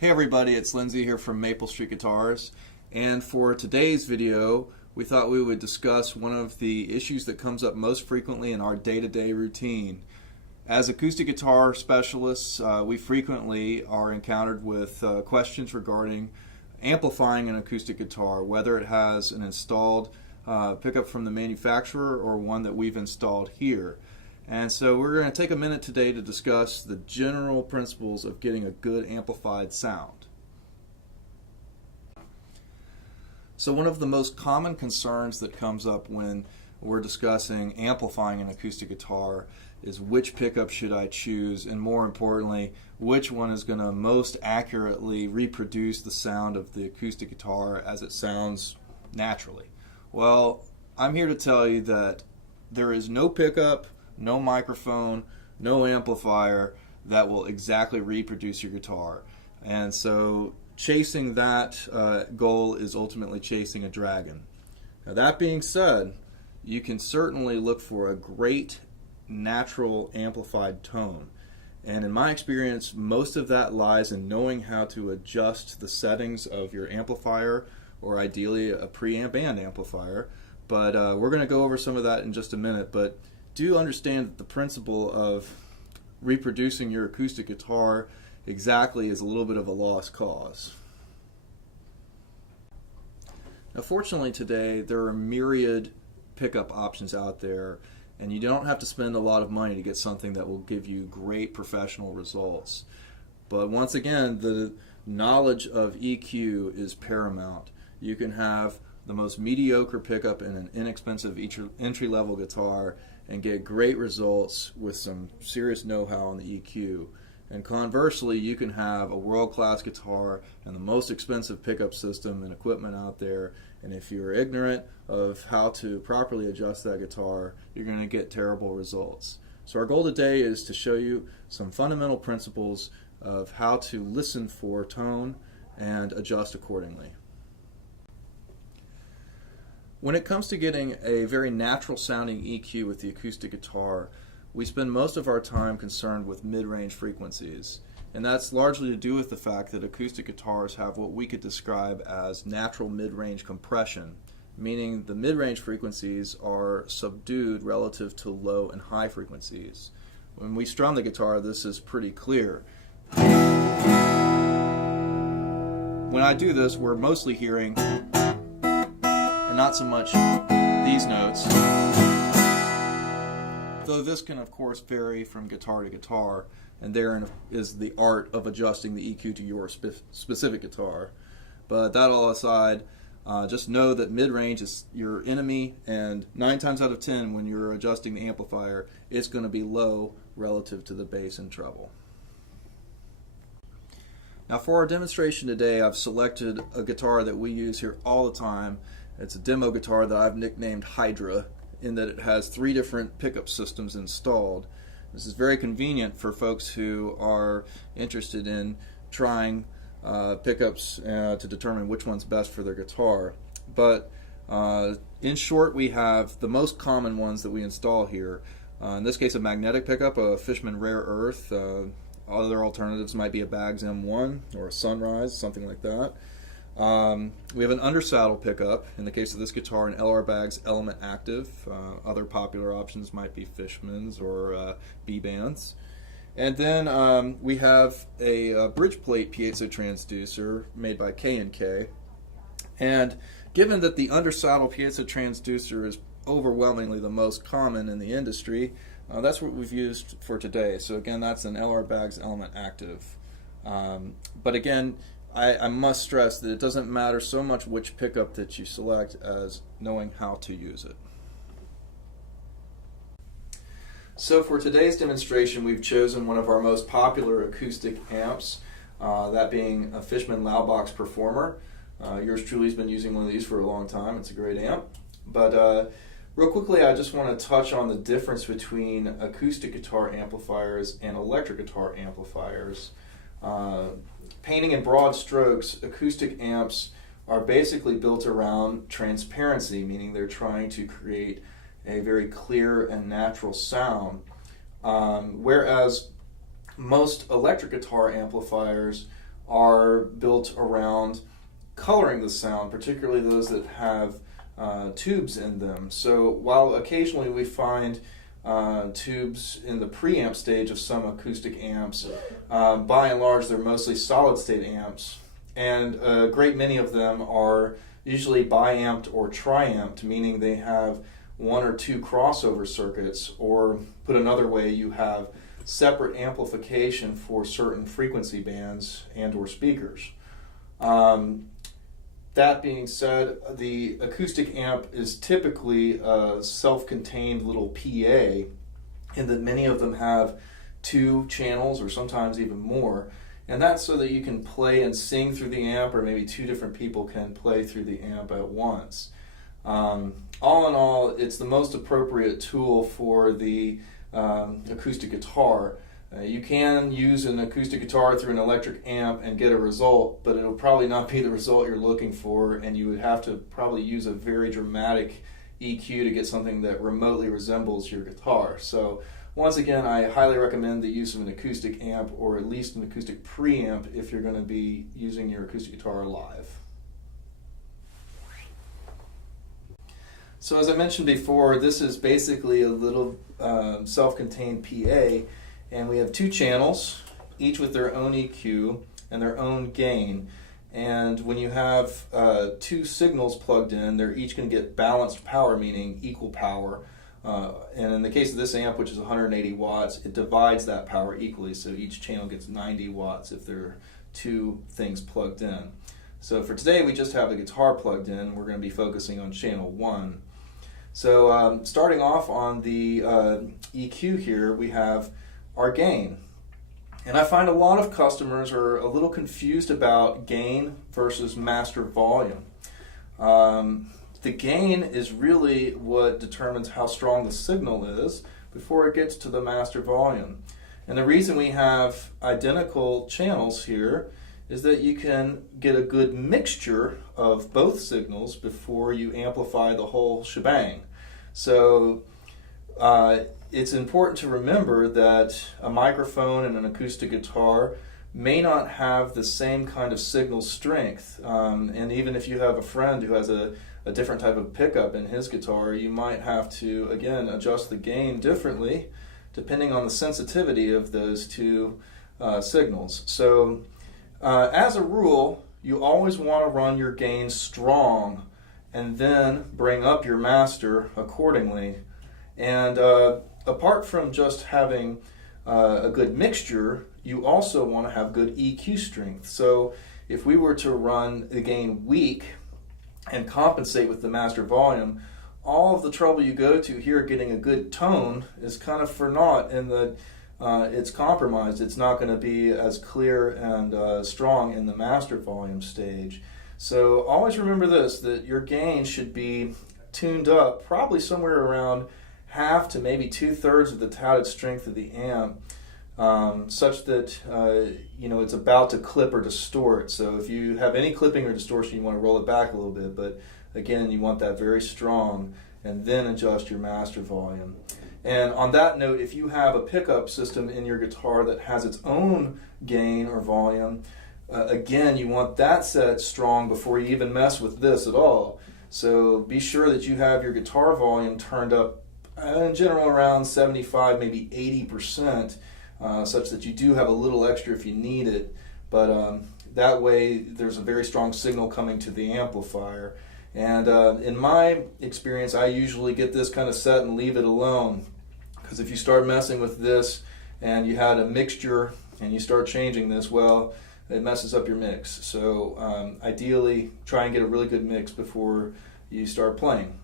Hey everybody, it's Lindsay here from Maple Street Guitars, and for today's video we thought we would discuss one of the issues that comes up most frequently in our day-to-day routine. As acoustic guitar specialists, we frequently are encountered with questions regarding amplifying an acoustic guitar, whether it has an installed pickup from the manufacturer or one that we've installed here. And so we're going to take a minute today to discuss the general principles of getting a good amplified sound. So one of the most common concerns that comes up when we're discussing amplifying an acoustic guitar is which pickup should I choose, and more importantly, which one is going to most accurately reproduce the sound of the acoustic guitar as it sounds naturally. Well, I'm here to tell you that there is no pickup, no microphone, no amplifier that will exactly reproduce your guitar. And so chasing that goal is ultimately chasing a dragon. Now, that being said, you can certainly look for a great natural amplified tone. And in my experience, most of that lies in knowing how to adjust the settings of your amplifier, or ideally a preamp and amplifier. But we're going to go over some of that in just a minute. But do understand that the principle of reproducing your acoustic guitar exactly is a little bit of a lost cause. Now, fortunately today there are myriad pickup options out there, and you don't have to spend a lot of money to get something that will give you great professional results. But once again, the knowledge of EQ is paramount. You can have the most mediocre pickup in an inexpensive entry-level guitar and get great results with some serious know-how on the EQ. And conversely, you can have a world-class guitar and the most expensive pickup system and equipment out there, and if you're ignorant of how to properly adjust that guitar, you're going to get terrible results. So our goal today is to show you some fundamental principles of how to listen for tone and adjust accordingly. When it comes to getting a very natural sounding EQ with the acoustic guitar, we spend most of our time concerned with mid-range frequencies. And that's largely to do with the fact that acoustic guitars have what we could describe as natural mid-range compression, meaning the mid-range frequencies are subdued relative to low and high frequencies. When we strum the guitar, this is pretty clear. When I do this, we're mostly hearing and not so much these notes, though this can of course vary from guitar to guitar, and therein is the art of adjusting the EQ to your specific guitar. But that all aside, just know that mid-range is your enemy, and 9 times out of 10 when you're adjusting the amplifier, it's going to be low relative to the bass and treble. Now, for our demonstration today, I've selected a guitar that we use here all the time. It's a demo guitar that I've nicknamed Hydra, in that it has 3 different pickup systems installed. This is very convenient for folks who are interested in trying pickups to determine which one's best for their guitar. But in short, we have the most common ones that we install here. In this case, a magnetic pickup, a Fishman Rare Earth. Other alternatives might be a Baggs M1 or a Sunrise, something like that. We have an undersaddle pickup. In the case of this guitar, an LR Baggs Element Active. Other popular options might be Fishman's or B-bands. And then we have a bridge plate piezo transducer made by K&K. And given that the undersaddle piezo transducer is overwhelmingly the most common in the industry, that's what we've used for today. So again, that's an LR Baggs Element Active. But again, I must stress that it doesn't matter so much which pickup that you select as knowing how to use it. So for today's demonstration, we've chosen one of our most popular acoustic amps, that being a Fishman Loudbox Performer. Yours truly has been using one of these for a long time. It's a great amp. But real quickly, I just want to touch on the difference between acoustic guitar amplifiers and electric guitar amplifiers. Painting in broad strokes, acoustic amps are basically built around transparency, meaning they're trying to create a very clear and natural sound, whereas most electric guitar amplifiers are built around coloring the sound, particularly those that have tubes in them. So while occasionally we find tubes in the preamp stage of some acoustic amps, by and large they're mostly solid state amps, and a great many of them are usually biamped or triamped, meaning they have one or two crossover circuits, or put another way, you have separate amplification for certain frequency bands and or speakers. That being said, the acoustic amp is typically a self-contained little PA, in that many of them have two channels or sometimes even more, and that's so that you can play and sing through the amp, or maybe two different people can play through the amp at once. All in all, it's the most appropriate tool for the acoustic guitar. You can use an acoustic guitar through an electric amp and get a result, but it'll probably not be the result you're looking for, and you would have to probably use a very dramatic EQ to get something that remotely resembles your guitar. So once again, I highly recommend the use of an acoustic amp, or at least an acoustic preamp, if you're going to be using your acoustic guitar live. So as I mentioned before, this is basically a little self-contained PA, and we have two channels, each with their own EQ and their own gain. And when you have two signals plugged in, they're each going to get balanced power, meaning equal power. And in the case of this amp, which is 180 watts, it divides that power equally, so each channel gets 90 watts if there are two things plugged in. So for today, we just have the guitar plugged in. We're going to be focusing on channel 1. So starting off on the EQ here, we have our gain. And I find a lot of customers are a little confused about gain versus master volume. The gain is really what determines how strong the signal is before it gets to the master volume. And the reason we have identical channels here is that you can get a good mixture of both signals before you amplify the whole shebang. So it's important to remember that a microphone and an acoustic guitar may not have the same kind of signal strength. And even if you have a friend who has a different type of pickup in his guitar, you might have to, again, adjust the gain differently depending on the sensitivity of those two signals. So as a rule, you always want to run your gain strong and then bring up your master accordingly. And apart from just having a good mixture, you also want to have good EQ strength. So if we were to run the gain weak and compensate with the master volume, all of the trouble you go to here getting a good tone is kind of for naught, in that it's compromised. It's not going to be as clear and strong in the master volume stage. So always remember this, that your gain should be tuned up probably somewhere around half to maybe 2/3 of the touted strength of the amp, such that it's about to clip or distort. So if you have any clipping or distortion, you want to roll it back a little bit, but again, you want that very strong, and then adjust your master volume. And on that note, if you have a pickup system in your guitar that has its own gain or volume, again, you want that set strong before you even mess with this at all. So be sure that you have your guitar volume turned up in general around 75, maybe 80%, such that you do have a little extra if you need it. But that way there's a very strong signal coming to the amplifier. And in my experience, I usually get this kind of set and leave it alone, because if you start messing with this and you had a mixture and you start changing this, well, it messes up your mix. So ideally, try and get a really good mix before you start playing.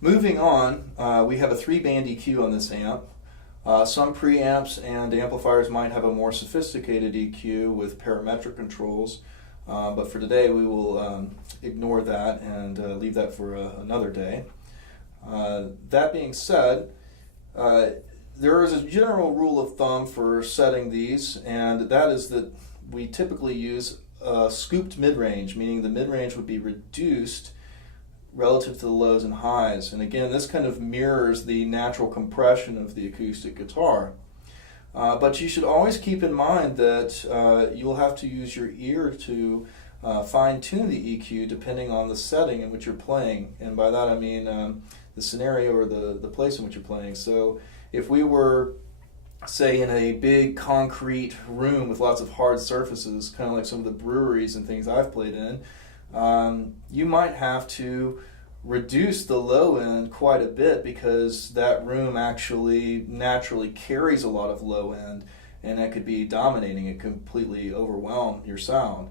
Moving on, we have a 3-band EQ on this amp. Some preamps and amplifiers might have a more sophisticated EQ with parametric controls, but for today we will ignore that and leave that for another day. That being said, there is a general rule of thumb for setting these, and that is that we typically use a scooped mid-range, meaning the mid-range would be reduced relative to the lows and highs. And again, this kind of mirrors the natural compression of the acoustic guitar. But you should always keep in mind that you'll have to use your ear to fine-tune the EQ depending on the setting in which you're playing. And by that I mean the scenario or the place in which you're playing. So if we were, say, in a big concrete room with lots of hard surfaces, kind of like some of the breweries and things I've played in, you might have to reduce the low end quite a bit because that room actually naturally carries a lot of low end, and that could be dominating and completely overwhelm your sound.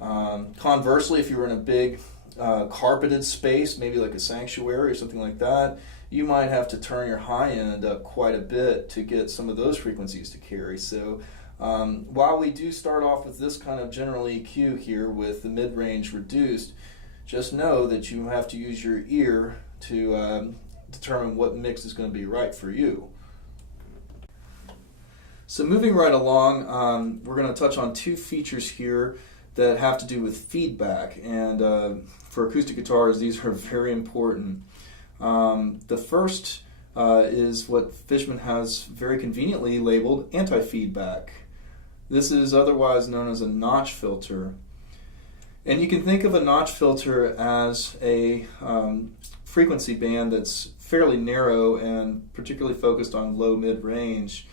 Conversely, if you were in a big carpeted space, maybe like a sanctuary or something like that, you might have to turn your high end up quite a bit to get some of those frequencies to carry. So while we do start off with this kind of general EQ here with the mid-range reduced, just know that you have to use your ear to determine what mix is going to be right for you. So moving right along, we're going to touch on two features here that have to do with feedback, and for acoustic guitars these are very important. The first is what Fishman has very conveniently labeled anti-feedback. This is otherwise known as a notch filter. And you can think of a notch filter as a frequency band that's fairly narrow and particularly focused on low mid-range.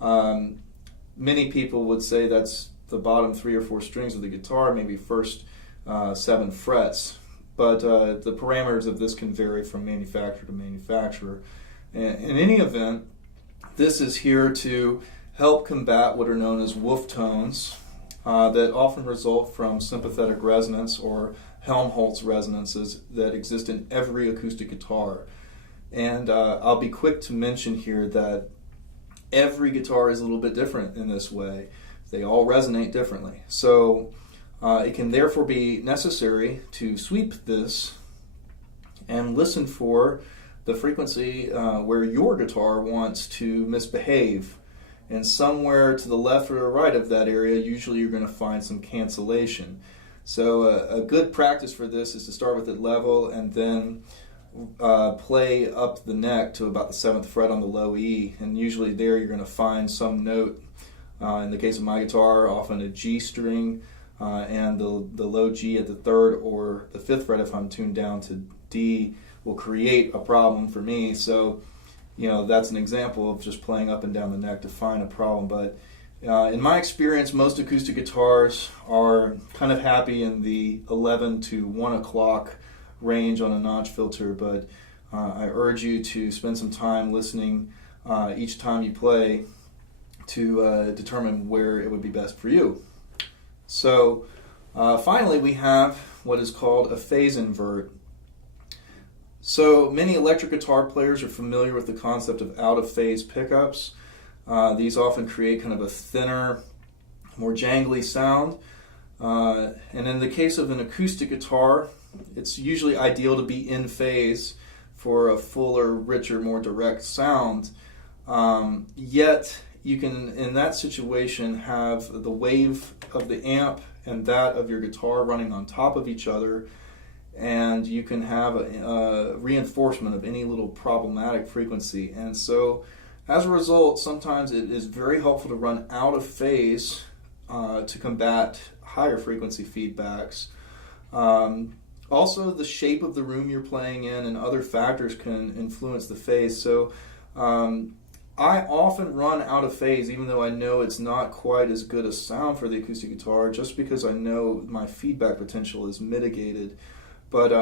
Many people would say that's the bottom 3 or 4 strings of the guitar, maybe first 7 frets. But the parameters of this can vary from manufacturer to manufacturer. In any event, this is here to help combat what are known as wolf tones that often result from sympathetic resonance or Helmholtz resonances that exist in every acoustic guitar. And I'll be quick to mention here that every guitar is a little bit different in this way. They all resonate differently. So it can therefore be necessary to sweep this and listen for the frequency where your guitar wants to misbehave. And somewhere to the left or right of that area, usually you're going to find some cancellation. So a good practice for this is to start with it level and then play up the neck to about the 7th fret on the low E. And usually there you're going to find some note. In the case of my guitar, often a G string, and the low G at the 3rd or the 5th fret if I'm tuned down to D will create a problem for me. So that's an example of just playing up and down the neck to find a problem. But in my experience, most acoustic guitars are kind of happy in the 11 to 1 o'clock range on a notch filter, but I urge you to spend some time listening each time you play to determine where it would be best for you. So finally we have what is called a phase invert. So many electric guitar players are familiar with the concept of out-of-phase pickups. These often create kind of a thinner, more jangly sound. And in the case of an acoustic guitar, it's usually ideal to be in phase for a fuller, richer, more direct sound. Yet you can, in that situation, have the wave of the amp and that of your guitar running on top of each other, and you can have a reinforcement of any little problematic frequency. And so as a result, sometimes it is very helpful to run out of phase to combat higher frequency feedbacks. Also, the shape of the room you're playing in and other factors can influence the phase. So I often run out of phase even though I know it's not quite as good a sound for the acoustic guitar, just because I know my feedback potential is mitigated. But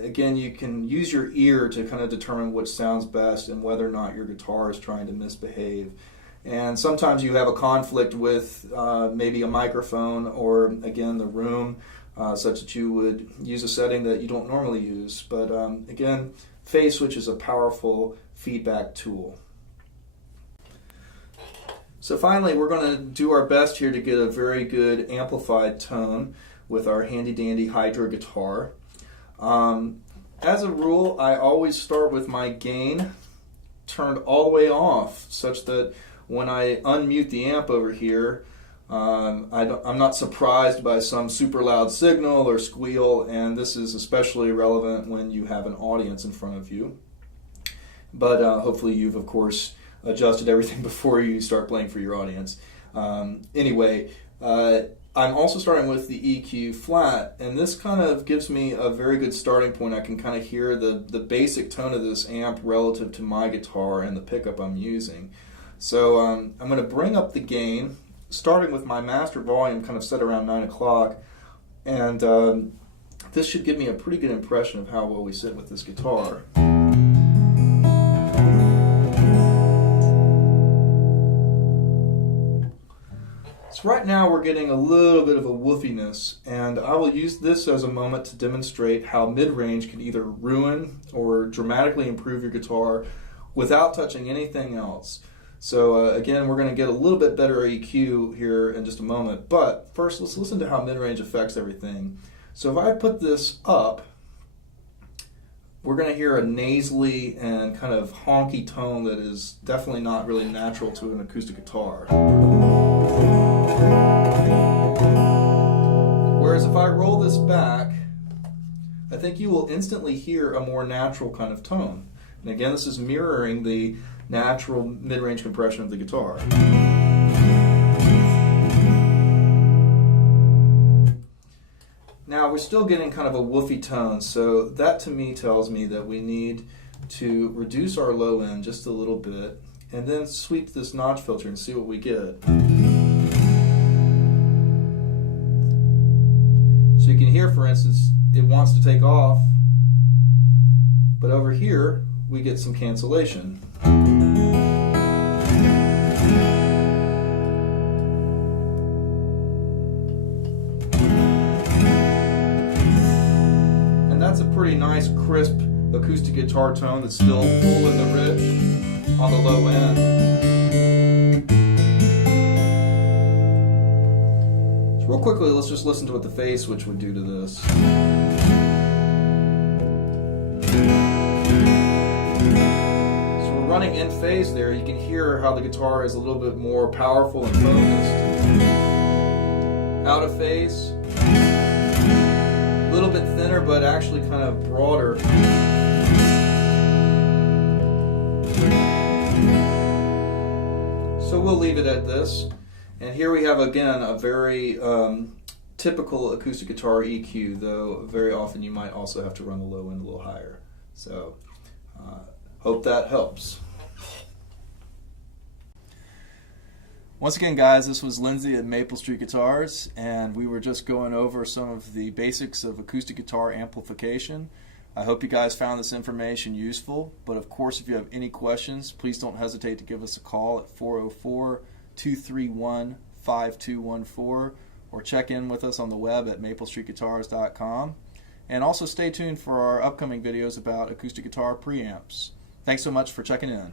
again, you can use your ear to kind of determine which sounds best and whether or not your guitar is trying to misbehave. And sometimes you have a conflict with maybe a microphone or, again, the room, such that you would use a setting that you don't normally use. But again, phase switch is a powerful feedback tool. So finally, we're going to do our best here to get a very good amplified tone with our handy-dandy Hydra guitar. As a rule, I always start with my gain turned all the way off, such that when I unmute the amp over here, I'm not surprised by some super loud signal or squeal, and this is especially relevant when you have an audience in front of you. But hopefully you've, of course, adjusted everything before you start playing for your audience. Anyway, I'm also starting with the EQ flat, and this kind of gives me a very good starting point. I can kind of hear the basic tone of this amp relative to my guitar and the pickup I'm using. So I'm going to bring up the gain, starting with my master volume kind of set around 9 o'clock, and this should give me a pretty good impression of how well we sit with this guitar. So right now we're getting a little bit of a woofiness, and I will use this as a moment to demonstrate how mid-range can either ruin or dramatically improve your guitar without touching anything else. So again, we're going to get a little bit better EQ here in just a moment, but first let's listen to how mid-range affects everything. So if I put this up, we're going to hear a nasally and kind of honky tone that is definitely not really natural to an acoustic guitar. Whereas if I roll this back, I think you will instantly hear a more natural kind of tone. And again, this is mirroring the natural mid-range compression of the guitar. Now we're still getting kind of a woofy tone, so that to me tells me that we need to reduce our low end just a little bit and then sweep this notch filter and see what we get. So you can hear, for instance, it wants to take off, but over here we get some cancellation. And that's a pretty nice, crisp acoustic guitar tone that's still full in the rich on the low end. Real quickly, let's just listen to what the phase switch would do to this. So we're running in phase there. You can hear how the guitar is a little bit more powerful and focused. Out of phase, a little bit thinner, but actually kind of broader. So we'll leave it at this. And here we have, again, a very typical acoustic guitar EQ, though very often you might also have to run the low end a little higher. So, hope that helps. Once again, guys, this was Lindsay at Maple Street Guitars, and we were just going over some of the basics of acoustic guitar amplification. I hope you guys found this information useful, but of course, if you have any questions, please don't hesitate to give us a call at 404-231-5214 or check in with us on the web at maplestreetguitars.com. And also stay tuned for our upcoming videos about acoustic guitar preamps. Thanks so much for checking in.